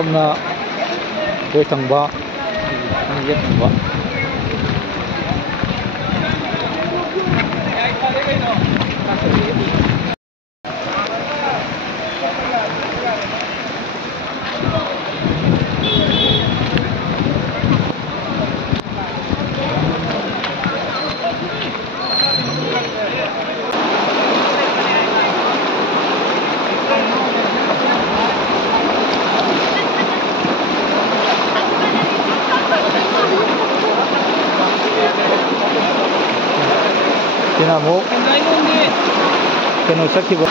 somna koi thangba yet thangba Kena mo kena sakit ba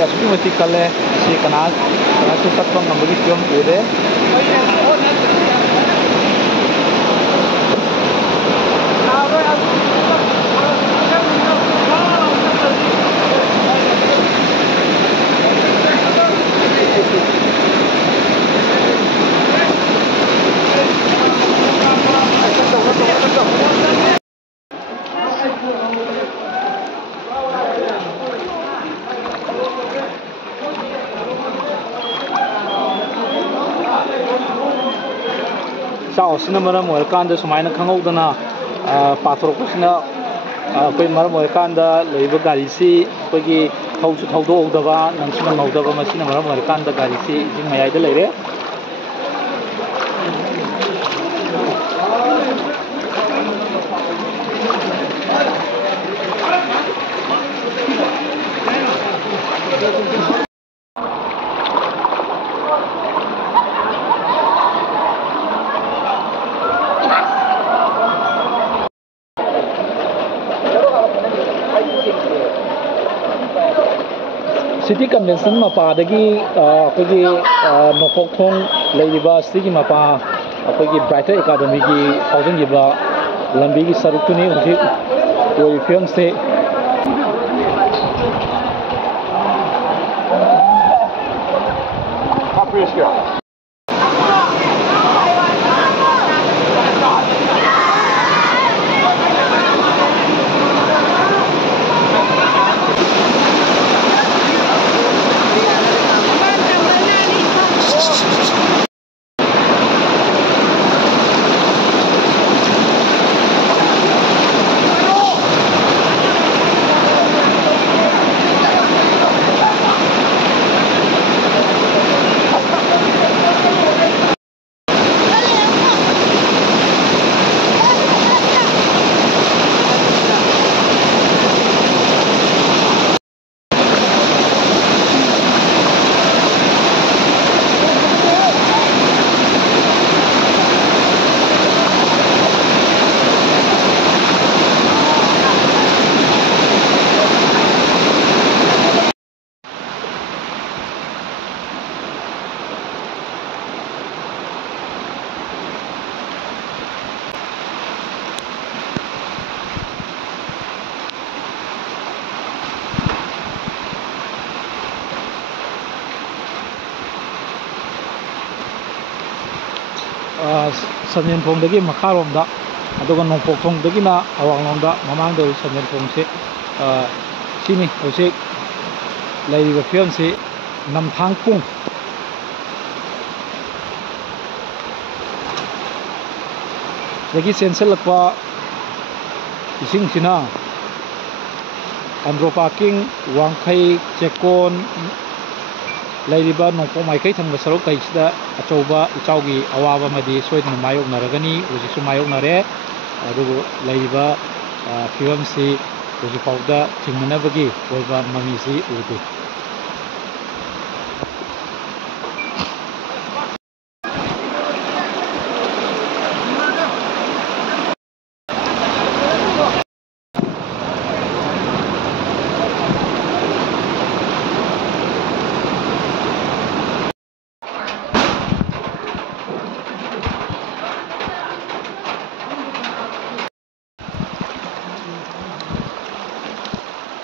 ya sudah mesti kalah si kanal itu satu ngambil film udah sini mana mereka anda semuanya kangau dana patrok sini koi mana mereka anda lebih gari si pergi tahu do udah nang sini mau udah masih mana mereka anda gari si jing maya itu lagi City Convention mapadagi apagi nopok thong leiba city mapa apagi Brighter Academy gi housing gi ba lambi gi sarukuni uthi koi film se Sanyen Thong dagi makharom da aduga nongpok thong dagi na awang long da mamang da Sanyen Thong se sini ose lai ba fiam se Namthang Pung dagi sensel lakwa ising sina Andro Parking Wangkai Chekon Lairiba nongpong maikai thangba sarok kaisida achauba ichaugi awaba madi soidna mayok naragani ujisu mayok nare adugo lairiba fiwam si uji pauda thingmanabagi oiba mamisi udu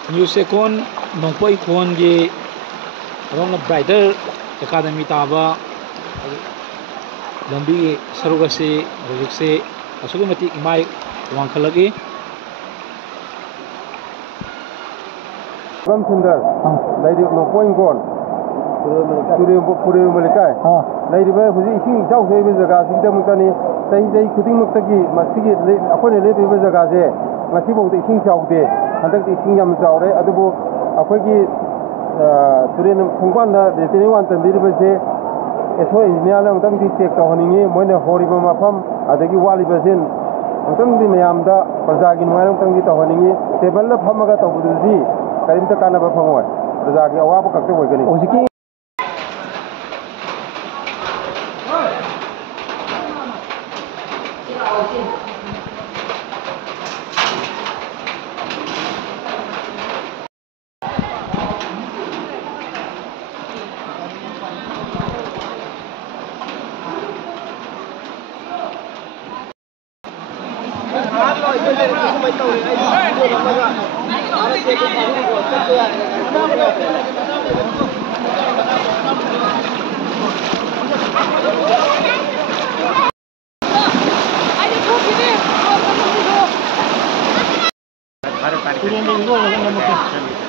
new सेकोन नोंपोई खोन की bridal academy ताबा लंबी सरुक से हजिसे असुगमति माई वांखलगी सुंदर नोंपोई खोन पुरे मलिकाय इसिंग इचाव सोइब जगह सिदमुक्तनी चही खुदिंगमुक्तगी मसिगी अखोने लेबिब जगह से इसिंग चाउदे हंदक इसिंग याम चाउरे अदुबु अखोगी तुरेन खुंगवान लेटेनि वान तंबिरिबसे एसो इंजिनियर अंतंग चेक तौहनिंगी मोइने होरिब मफम अदगी वालिबसिन अंतंग मयामदा प्रजागी नुवाय अंतंग तौहनिंगी टेबल फमगा तौबुदुदी करिमता कानबा फंगोय प्रजागी अवाब कक्ते होइगनी ओजिकी Turun dulu,